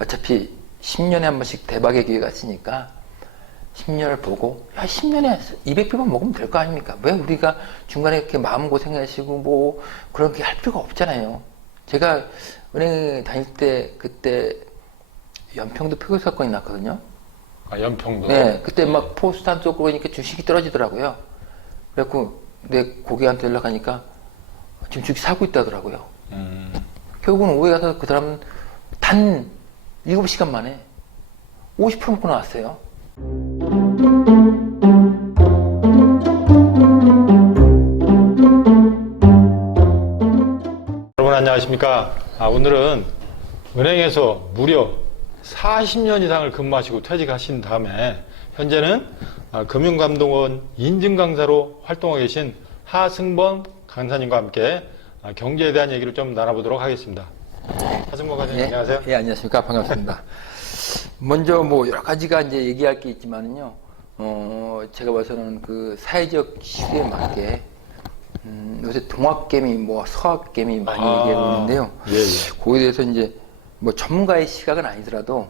어차피 10년에 한 번씩 대박의 기회가 있으니까 10년을 보고, 야, 10년에 200표만 먹으면 될 거 아닙니까? 왜 우리가 중간에 이렇게 마음고생하시고 뭐 그런 게 할 필요가 없잖아요. 제가 은행 다닐 때 그때 연평도 폐교 사건이 났거든요. 아, 연평도? 네, 그때 막 포스트 쏘고 그러니까 주식이 떨어지더라고요. 그래갖고 내 고객한테 연락하니까 지금 주식 사고 있다더라고요. 결국은 오해 가서 그 사람은 단 7시간 만에 50% 먹고 나왔어요. 여러분 안녕하십니까? 오늘은 은행에서 무려 40년 이상을 근무하시고 퇴직하신 다음에 현재는 금융감독원 인증강사로 활동하고 계신 하승범 강사님과 함께 경제에 대한 얘기를 좀 나눠보도록 하겠습니다. 하승범 강사님, 안녕하세요. 예, 안녕하십니까. 반갑습니다. 먼저 뭐 여러 가지가 이제 얘기할 게 있지만은요, 제가 봐서는 그 사회적 시대에 맞게, 요새 동학개미, 뭐 서학개미 많이 얘기하고 있는데요. 예. 거기에 대해서 이제 뭐 전문가의 시각은 아니더라도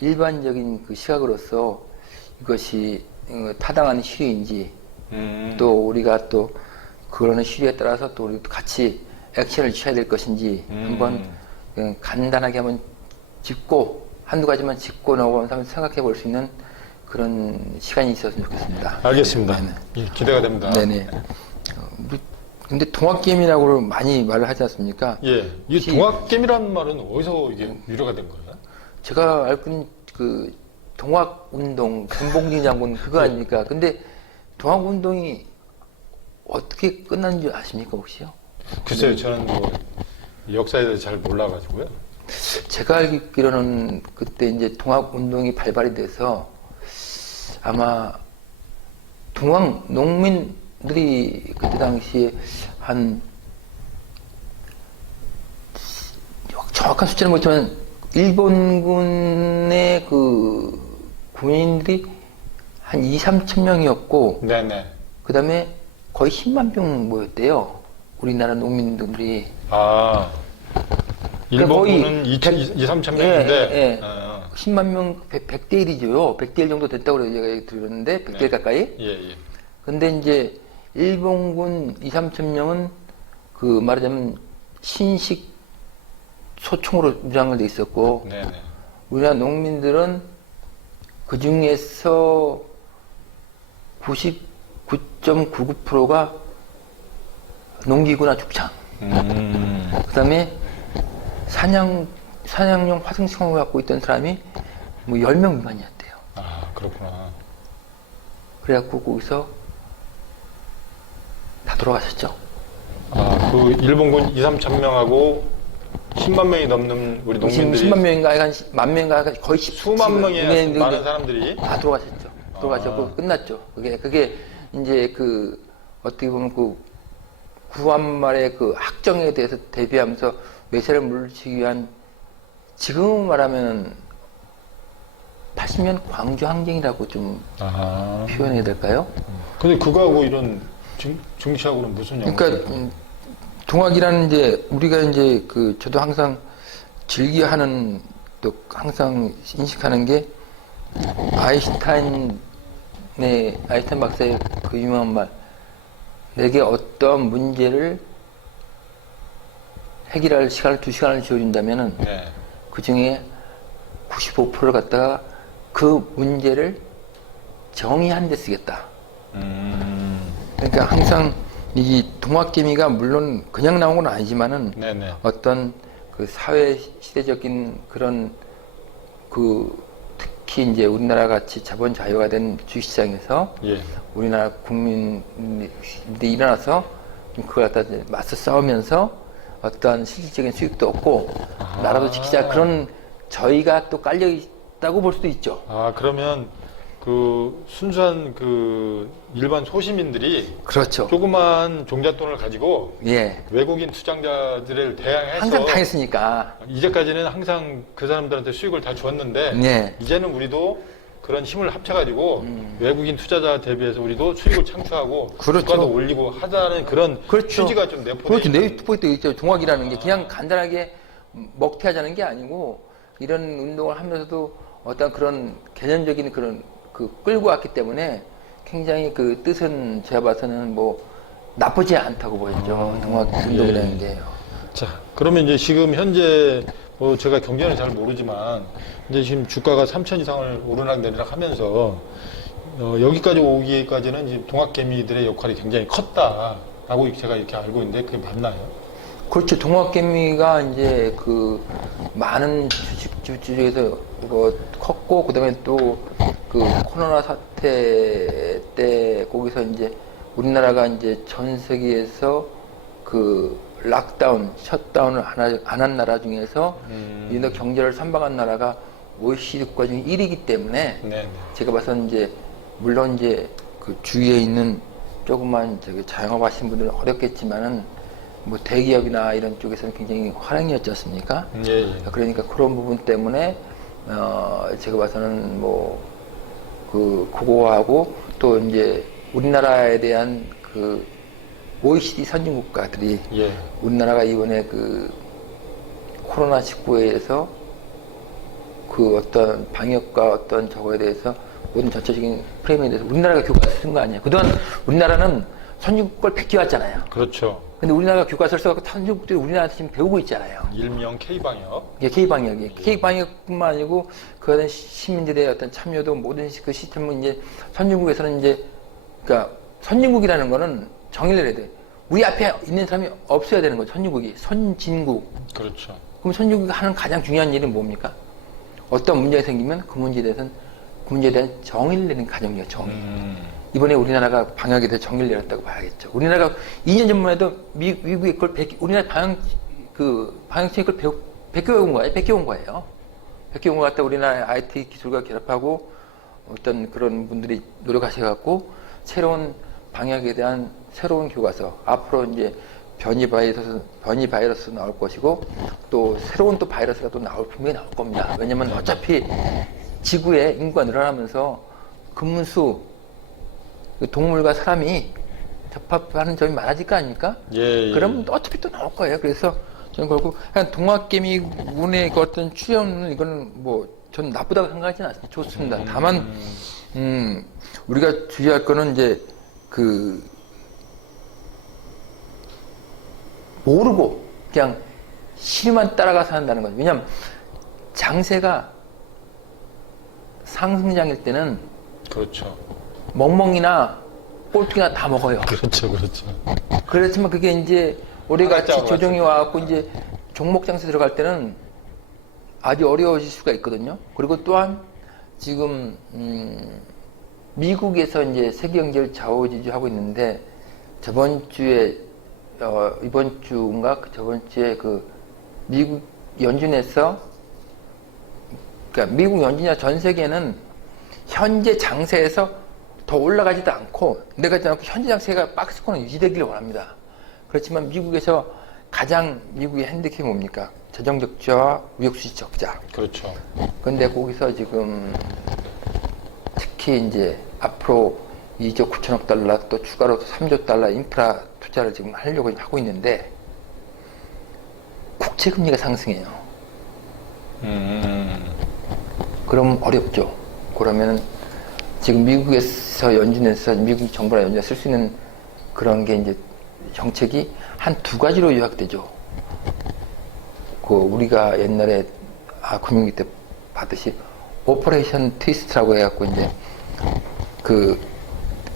일반적인 그 시각으로서 이것이 타당한 시류인지, 또 우리가 또 그러는 시류에 따라서 또 우리도 같이 액션을 취해야 될 것인지 한번 간단하게 한번 짚고 한두 가지만 짚고 넘어가면서 한번 생각해 볼 수 있는 그런 시간이 있었으면 좋겠습니다. 알겠습니다. 네네. 예, 기대가 됩니다. 네네. 근데 동학개미라고 많이 말을 하지 않습니까? 예. 이 동학개미라는 말은 어디서 이게 유래가 된 거예요? 제가 알고 있는 그 동학운동, 전봉진 장군 그거 아닙니까? 근데 동학운동이 어떻게 끝났는지 아십니까, 혹시요? 글쎄요, 저는 뭐 역사에 대해서 잘 몰라가지고요. 제가 알기로는 그때 이제 동학운동이 발발이 돼서 아마 동학 농민들이 그때 당시에 한 정확한 숫자는 모르지만 일본군의 그 군인들이 한 2, 3천 명이었고 네네. 그 다음에 거의 10만 명 모였대요. 우리나라 농민들이. 일본군은 2, 3천 명인데 예. 10만 명, 100대 1이죠. 100대 1 정도 됐다고 제가 들었는데, 100대 1 가까이. 예. 근데 이제 일본군 2, 3천 명은 그 말하자면 신식 소총으로 무장을 돼 있었고, 네네. 우리나라 농민들은 그 중에서 99.99%가 농기구나 죽창. 그 다음에 사냥용 화승총을 갖고 있던 사람이 뭐 10명 미만이었대요. 그렇구나. 그래갖고 거기서 다 돌아가셨죠. 그 일본군 2, 3천 명하고 10만 명이 넘는 우리 농민들이 10만 명인가, 한 1만 명인가, 거의 수만 명의 많은 사람들이 다 돌아가셨죠. 돌아가셨고 끝났죠. 그게 이제 그 어떻게 보면 그 구한말의 그 학정에 대해서 대비하면서 매세를 물리치기 위한 지금 말하면 80년 광주 항쟁이라고 좀 표현해야 될까요? 근데 그거하고 이런 증시하고는 무슨 연관이 그러니까 동학이라는 이제 우리가 이제 그 저도 항상 즐겨하는 또 항상 인식하는 게 아인슈타인 박사의 그 유명한 말, 내게 어떤 문제를 해결할 시간을 2시간을 주어진다면은 그 중에 95%를 갖다가 그 문제를 정의하는 데 쓰겠다. 그러니까 항상 이 동학개미가 물론 그냥 나온 건 아니지만은 어떤 그 사회 시대적인 그런 그 특히 이제 우리나라 같이 자본 자유가 된 주식시장에서 우리나라 국민들이 일어나서 좀 그걸 갖다 맞서 싸우면서 어떤 실질적인 수익도 얻고 나라도 지키자 그런 저희가 또 깔려 있다고 볼 수도 있죠. 그러면 그 순수한 그 일반 소시민들이 그렇죠. 조그만 종잣돈을 가지고 외국인 투자자들을 대항해서 항상 당했으니까 이제까지는 항상 그 사람들한테 수익을 다 줬는데 이제는 우리도 그런 힘을 합쳐가지고 외국인 투자자 대비해서 우리도 수익을 창출하고 주가도 올리고 하자는 그런 취지가 좀 내포되어 있죠. 내포되어 있죠. 동학이라는 게 그냥 간단하게 먹튀하자는 게 아니고 이런 운동을 하면서도 어떤 그런 개념적인 그런 끌고 왔기 때문에 굉장히 그 뜻은 제가 봐서는 뭐 나쁘지 않다고 보였죠. 동학 운동이라는 게요. 자, 그러면 이제 지금 현재 뭐 제가 경제는 잘 모르지만 이제 지금 주가가 3천 이상을 오르락 내리락 하면서 여기까지 오기까지는 이제 동학개미들의 역할이 굉장히 컸다라고 제가 이렇게 알고 있는데 그게 맞나요? 그렇죠. 동학개미가 이제 그 많은 주식주에서 뭐 컸고, 그 다음에 또 그 코로나 사태 때 거기서 이제 우리나라가 이제 전 세계에서 그 락다운, 셧다운을 안 한 나라 중에서 이런 경제를 선방한 나라가 OECD 국가 중에 1위이기 때문에 네. 제가 봐서는 이제 물론 이제 그 주위에 있는 조그만 저기 자영업 하시는 분들은 어렵겠지만은 뭐 대기업이나 이런 쪽에서는 굉장히 화랑이었지 않습니까? 예. 그러니까 그런 부분 때문에 제가 봐서는 뭐 그거하고 또 이제 우리나라에 대한 그 OECD 선진 국가들이 예. 우리나라가 이번에 그 코로나19에서 그 어떤 방역과 어떤 저거에 대해서 모든 전체적인 프레임에 대해서 우리나라가 교과서 쓴 거 아니에요. 그동안 우리나라는 선진국 걸 베껴왔잖아요. 그렇죠. 근데 우리나라가 교과서를 써갖고 선진국들이 우리나라한테 지금 배우고 있잖아요. 일명 K방역. 이게 K방역이. K방역뿐만 아니고 그 안에 시민들의 어떤 참여도 모든 그 시스템은 이제 선진국에서는 이제 그러니까 선진국이라는 거는 정의를 해야 돼. 우리 앞에 있는 사람이 없어야 되는 거죠. 선진국이. 선진국. 그렇죠. 그럼 선진국이 하는 가장 중요한 일은 뭡니까? 어떤 문제가 생기면 그 문제에 대한 정의를 내는 과정이에요. 정의. 이번에 우리나라가 방역에 대해 정의를 내렸다고 봐야겠죠. 우리나라가 2년 전만 해도 미국이 그걸 우리나라 방역청이 그걸 베껴온 거예요. 베껴온 거 갖다 우리나라의 IT 기술과 결합하고 어떤 그런 분들이 노력하셔갖고 새로운 방역에 대한 새로운 교과서. 앞으로 이제 변이 바이러스 나올 것이고 또 새로운 또 바이러스가 또 분명히 나올 겁니다. 왜냐면 어차피 지구의 인구가 늘어나면서 근무수 동물과 사람이 접합하는 점이 많아질 거 아닙니까? 예. 그러면 어차피 또 나올 거예요. 그래서 저는 결국 그냥 동학개미군의 그 어떤 출연은 이거는 뭐 저는 나쁘다고 생각하지는 않습니다. 좋습니다. 다만 우리가 주의할 거는 이제 그 모르고 그냥 시류만 따라가서 한다는 거죠. 왜냐하면 장세가 상승장일 때는 그렇죠. 멍멍이나 꼴뚜기나 다 먹어요. 그렇죠. 그렇지만 그게 이제 올해같이 조정이 와갖고 이제 종목 장세 들어갈 때는 아주 어려워질 수가 있거든요. 그리고 또한 지금 미국에서 이제 세계 경제를 좌우지주하고 있는데 저번 주에 이번 주인가 저번 주에 그 미국 연준에서 그러니까 미국 연준이나 전 세계는 현재 장세에서 더 올라가지도 않고 내가지 않고 현재 장세가 박스권은 유지되기를 원합니다. 그렇지만 미국에서 가장 미국의 핸디캡이 뭡니까? 재정 적자와 무역 수지 적자. 그렇죠. 근데 거기서 지금 특히 이제 앞으로 2조 9천억 달러 또 추가로 3조 달러 인프라 투자를 지금 하려고 하고 있는데 국채 금리가 상승해요. 그럼 어렵죠. 그러면은 지금 미국에서 연준에서 미국 정부나 연준에 쓸 수 있는 그런 게 이제 정책이 한 두 가지로 요약되죠. 그 우리가 옛날에 금융위 때 봤듯이 오퍼레이션 트위스트라고 해갖고 이제 그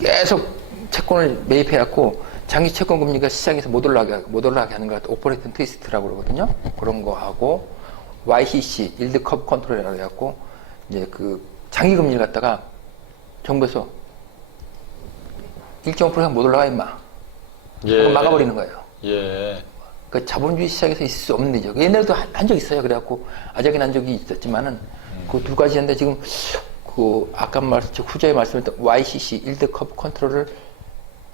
계속 채권을 매입해갖고 장기 채권 금리가 시장에서 못 올라가게 하는 걸 오퍼레이션 트위스트라고 그러거든요. 그런 거 하고 YCC 일드 커브 컨트롤이라고 해갖고 이제 그 장기 금리를 갖다가 정부에서 1.5%가 못 올라가 임마. 예. 막아버리는 거예요. 예. 그 자본주의 시장에서 있을 수 없는 일이죠. 옛날에도 한 적 있어요. 그래갖고 아작이 난 적이 있었지만은 그 두 가지 했는데 지금 그 아까 후자에 말씀했던 YCC 일드 커브 컨트롤을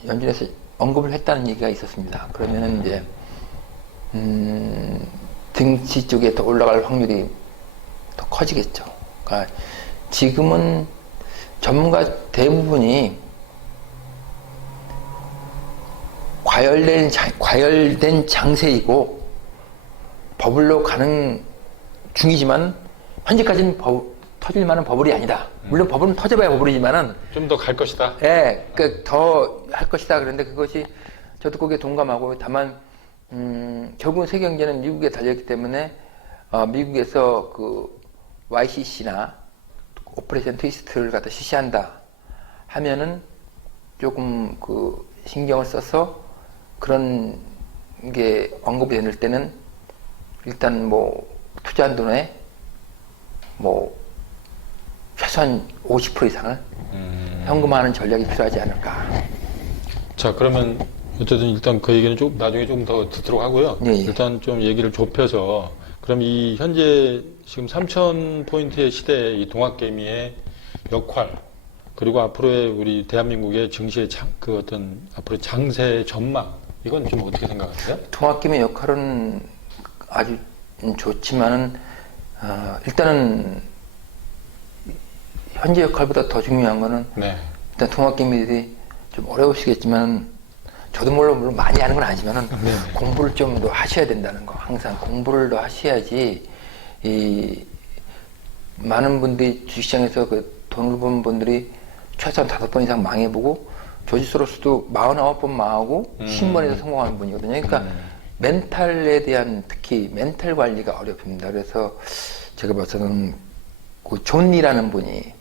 연준에서 언급을 했다는 얘기가 있었습니다. 그러면은 이제 등치 쪽에 더 올라갈 확률이 더 커지겠죠. 그러니까 지금은 전문가 대부분이 과열된 장세이고 버블로 가는 중이지만 현재까지는 터질 만한 버블이 아니다. 물론 버블은 터져봐야 버블이지만은 좀 더 갈 것이다. 예, 더 할 것이다. 그런데 그것이 저도 거기에 동감하고 다만 결국은 세계 경제는 미국에 달려있기 때문에 미국에서 그 YCC나 오퍼레이션 트위스트를 갖다 실시한다 하면은 조금 그 신경을 써서 그런 게 언급이 될 때는 일단 뭐 투자한 돈에 뭐 최소한 50% 이상을 현금화하는 전략이 필요하지 않을까. 자, 그러면 어쨌든 일단 그 얘기는 좀 나중에 좀 더 듣도록 하고요. 예, 예. 일단 좀 얘기를 좁혀서 그럼 이 현재 지금 3,000포인트의 시대의 이 동학개미의 역할 그리고 앞으로의 우리 대한민국의 증시의 그 어떤 앞으로 장세의 전망 이건 좀 어떻게 생각하세요? 동학개미의 역할은 아주 좋지만은 일단은 현재 역할보다 더 중요한 거는 네. 일단 동학개미들이 좀 어려우시겠지만 저도 물론 많이 하는 건 아니지만은 공부를 좀 더 하셔야 된다는 거. 항상 공부를 더 하셔야지 이 많은 분들이 주식시장에서 그 돈을 번 분들이 최소한 5번 이상 망해보고 조지소로스도 49번 망하고 50번에서 성공하는 분이거든요. 그러니까 멘탈에 대한 특히 멘탈 관리가 어렵습니다. 그래서 제가 봐서는 그 존리라는 분이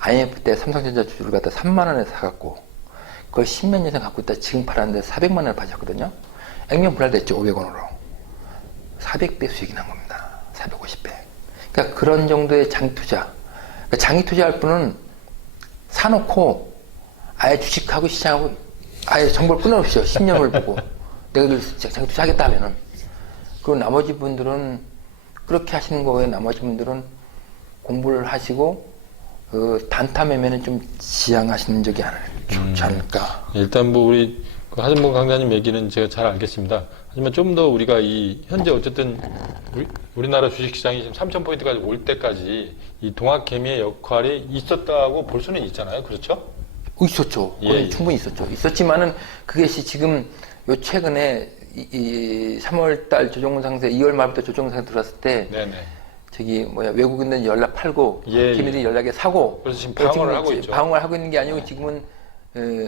IMF 때 삼성전자 주주를 갖다 3만 원에 사갖고 그걸 10몇 년 이상 갖고 있다 지금 팔았는데 400만 원을 파셨거든요. 액면분할됐죠. 500원으로. 400배 수익이 난 겁니다. 450배. 그러니까 그런 정도의 장투자. 그러니까 장기 투자할 분은 사놓고 아예 주식하고 시장하고 아예 정보를 끊어놓으시죠. 10년을 보고. 내가 장기 투자하겠다 하면은. 그리고 나머지 분들은 그렇게 하시는 거에 나머지 분들은 공부를 하시고 그 단타 매매는 좀 지양하시는 적이 좋지 않을까. 일단 뭐 우리 그 하진봉 강사님 얘기는 제가 잘 알겠습니다. 하지만 좀 더 우리가 이 현재 어쨌든 우리나라 주식시장이 지금 3,000포인트까지 올 때까지 이 동학개미의 역할이 있었다고 볼 수는 있잖아요. 그렇죠? 있었죠. 예. 충분히 있었죠. 있었지만은 그것이 지금 요 최근에 이 3월달 조정 상세, 2월 말부터 조정 상세 들어왔을 때 네네. 저기 뭐야 외국인들 연락 팔고 개미들이 연락에 사고 그래서 지금 방어를 하고 있죠. 방어를 하고 있는 게 아니고 지금은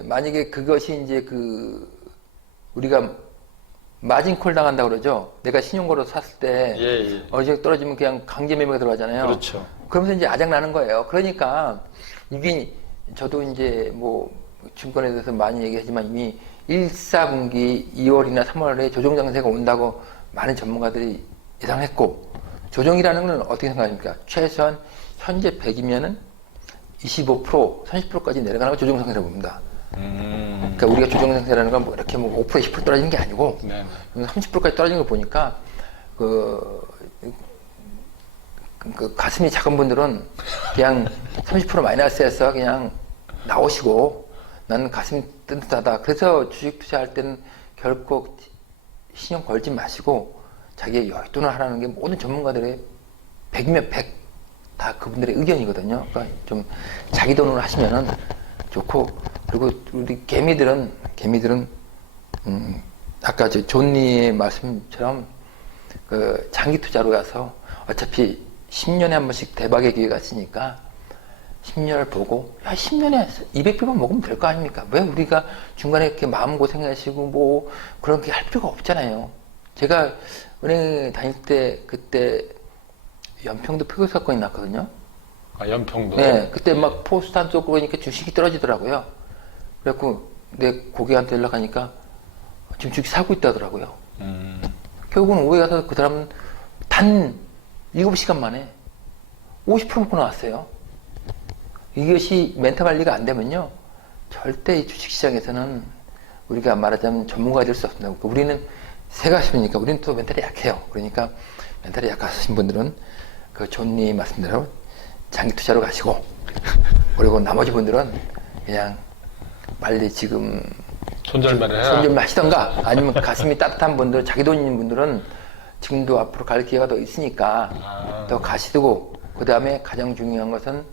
만약에 그것이 이제 그 우리가 마진콜 당한다 그러죠. 내가 신용거로 샀을 때 어제 떨어지면 그냥 강제 매매가 들어가잖아요. 그렇죠. 그러면서 이제 아작 나는 거예요. 그러니까 이게 저도 이제 뭐 증권에 대해서 많이 얘기하지만 이미 1사분기 2월이나 3월에 조정 장세가 온다고 많은 전문가들이 예상했고 조정이라는 건 어떻게 생각하십니까? 최소한 현재 100이면은 25%, 30%까지 내려가는 걸 조정 상태라고 봅니다. 그러니까 우리가 조정 상태라는 건 뭐 이렇게 뭐 5%, 10% 떨어지는 게 아니고 30%까지 떨어지는 걸 보니까 그 가슴이 작은 분들은 그냥 30% 마이너스에서 그냥 나오시고 나는 가슴이 뜬뜻하다. 그래서 주식 투자할 때는 결코 신용 걸지 마시고 자기의 여윳돈을 하라는 게 모든 전문가들의 100이면 100 다 그분들의 의견이거든요. 그러니까 좀 자기 돈으로 하시면은 좋고 그리고 우리 개미들은 아까 저 존니의 말씀처럼 그 장기 투자로 가서 어차피 10년에 한 번씩 대박의 기회가 있으니까 10년을 보고 야 10년에 200배만 먹으면 될 거 아닙니까? 왜 우리가 중간에 이렇게 마음고생하시고 뭐 그런 게 할 필요가 없잖아요. 제가 은행 다닐 때 그때 연평도 폐교 사건이 났거든요. 아, 연평도? 네, 그때 막 포스트 쏘고 그러니까 주식이 떨어지더라고요. 그래갖고 내 고객한테 연락하니까 지금 주식 사고 있다더라고요. 결국은 오해 가서 그 사람은 단 7시간 만에 50% 먹고 나왔어요. 이것이 멘탈 관리가 안 되면요. 절대 이 주식시장에서는 우리가 말하자면 전문가가 될 수 없습니다. 우리는 새가십이니까 우리는 또 멘탈이 약해요. 그러니까 멘탈이 약하신 분들은 그 존니 말씀대로 장기 투자로 가시고 그리고 나머지 분들은 그냥 빨리 지금 손절매를 해라. 손절매 하시던가 아니면 가슴이 따뜻한 분들 자기 돈 있는 분들은 지금도 앞으로 갈 기회가 더 있으니까 더 가시고 그 다음에 가장 중요한 것은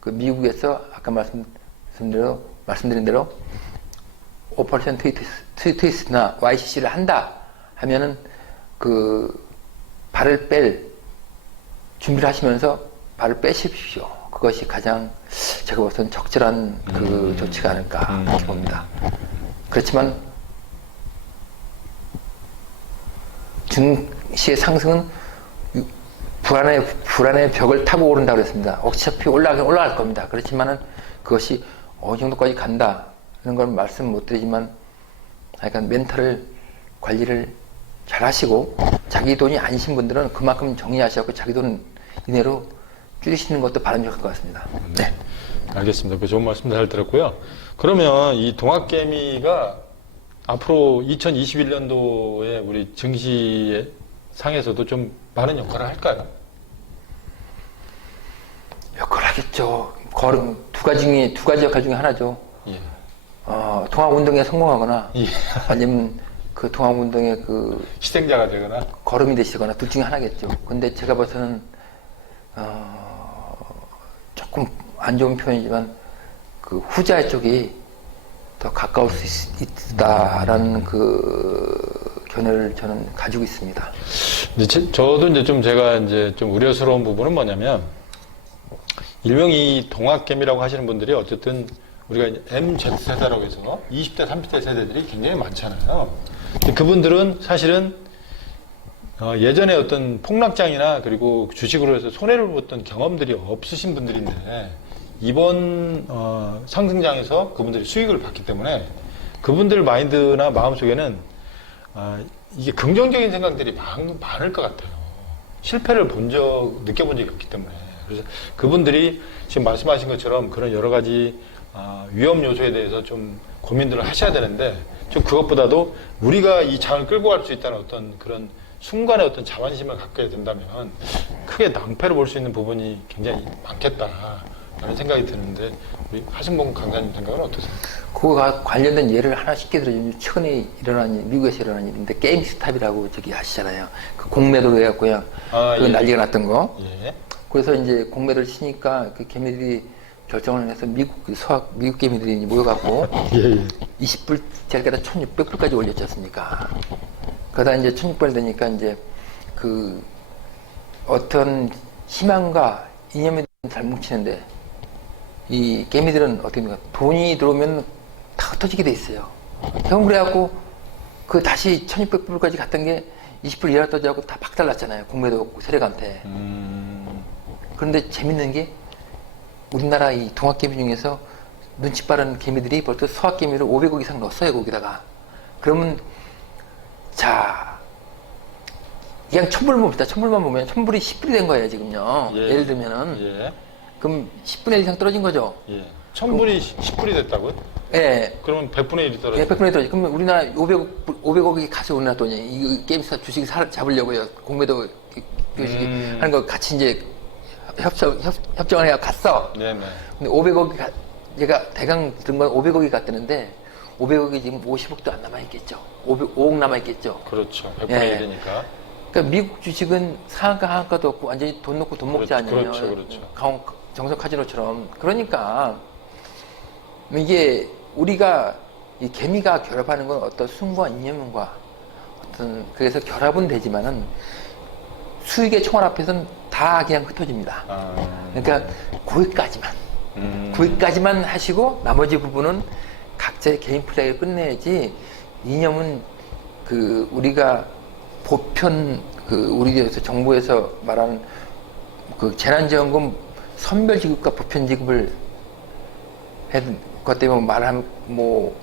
그 미국에서 아까 말씀드린 대로 5% 트위스트나 YCC를 한다 하면은 그 발을 뺄 준비를 하시면서 발을 빼십시오. 그것이 가장 제가 보기엔 적절한 그 조치가 아닐까 이렇게 봅니다. 그렇지만 증시의 상승은 불안의 벽을 타고 오른다고 그랬습니다. 어차피 올라갈 겁니다. 그렇지만은 그것이 어느 정도까지 간다는 걸 말씀 못 드리지만 약간 멘탈을 관리를 잘 하시고 자기 돈이 아니신 분들은 그만큼 정리하셔서 자기 돈 이내로 줄이시는 것도 바람직할 것 같습니다. 네. 알겠습니다. 좋은 말씀 잘 들었고요. 그러면 이 동학개미가 앞으로 2021년도에 우리 증시 상에서도 좀 많은 역할을 할까요? 역할을 하겠죠. 두 가지 역할 중에 하나죠. 예. 동학운동에 성공하거나 예. 아니면 그 동학운동의 그 희생자가 되거나 걸음이 되시거나 둘 중에 하나겠죠. 근데 제가 봐서는 조금 안 좋은 표현이지만 그 후자 쪽이 더 가까울 수 있다라는 그 견해를 저는 가지고 있습니다. 근데 저도 이제 좀 제가 이제 좀 우려스러운 부분은 뭐냐면 일명 이 동학개미라고 하시는 분들이 어쨌든 우리가 MZ세대라고 해서 20대, 30대 세대들이 굉장히 많잖아요. 근데 그분들은 사실은 예전에 어떤 폭락장이나 그리고 주식으로 해서 손해를 봤던 경험들이 없으신 분들인데 이번 상승장에서 그분들이 수익을 봤기 때문에 그분들 마인드나 마음속에는 이게 긍정적인 생각들이 많을 것 같아요. 실패를 느껴본 적이 없기 때문에. 그래서 그분들이 지금 말씀하신 것처럼 그런 여러 가지 위험 요소에 대해서 좀 고민들을 하셔야 되는데 좀 그것보다도 우리가 이 장을 끌고 갈 수 있다는 어떤 그런 순간의 어떤 자만심을 갖게 된다면 크게 낭패를 볼 수 있는 부분이 굉장히 많겠다라는 생각이 드는데 우리 하승봉 강사님 생각은 어떠세요? 그거가 관련된 예를 하나 쉽게 들어주면 최근에 미국에서 일어난 일인데 게임스탑이라고 저기 아시잖아요. 그 공매도로 해갖고 그냥 예. 난리가 났던 거. 예. 그래서 이제 공매도를 치니까 그 개미들이 결정을 해서 미국 개미들이 모여갖고 예. 20불짜리가 1,600불까지 올렸지 않습니까? 그러다 이제 1,600불 되니까 이제 그 어떤 희망과 이념이 잘 뭉치는데 이 개미들은 어떻게 됩니까? 돈이 들어오면 다 흩어지게 돼 있어요. 결국 그래갖고 그 다시 1,600불까지 갔던 게 20불 이하로 떨어져갖고 다 박살났잖아요. 공매도 세력한테. 그런데 재밌는 게 우리나라 이 동학개미 중에서 눈치 빠른 개미들이 벌써 서학개미를 500억 이상 넣었어요. 거기다가. 그러면 자 그냥 1,000불만 봅시다. 1,000불만 보면 1,000불이 10불이 된 거예요. 지금요. 예. 예를 들면은 예. 그럼 10분의 1 이상 떨어진 거죠. 예. 1,000불이 10불이 됐다고요? 예. 그러면 100분의 1이 떨어져. 예, 100분의 1 떨어지. 그러면 우리나라 500억이 가서 우리나라 돈이 이 게임스타 주식을 잡으려고요. 공매도 주식 하는 거 같이 이제 협정을 해서 갔어. 네네. 근데 500억이 얘가 대강 든 건 500억이 갔다는데 500억이 지금 50억도 안 남아있겠죠. 5억 남아있겠죠. 그렇죠. 100분의 예. 1이니까. 그러니까 미국 주식은 상한가 하한가도 없고 완전히 돈 넣고 돈 먹지 않냐면 그렇죠. 정석 카지노처럼. 그러니까 이게 우리가 이 개미가 결합하는 건 어떤 순과 이념과 어떤 그래서 결합은 되지만은 수익의 총알 앞에서는 다 그냥 흩어집니다. 그러니까 거기까지만 하시고 나머지 부분은 각자의 개인 플레이를 끝내야지 이념은 그 우리가 보편 우리에서 정부에서 말하는 그 재난지원금 선별지급과 보편지급을 것 때문에 말하면 뭐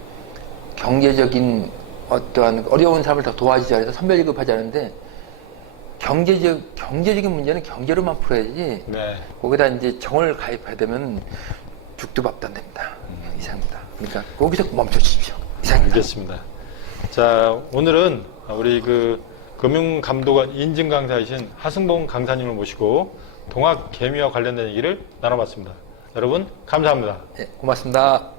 경제적인 어떠한 어려운 사람을 더 도와주자 해서 선별지급하자는데 경제적인 문제는 경제로만 풀어야지. 네. 거기다 이제 정을 가입해야 되면 죽도 밥도 안 됩니다. 이상입니다. 그러니까 거기서 멈춰 주십시오. 이상입니다. 알겠습니다. 자, 오늘은 우리 그 금융감독원 인증 강사이신 하승봉 강사님을 모시고 동학개미와 관련된 얘기를 나눠봤습니다. 여러분 감사합니다. 네, 고맙습니다.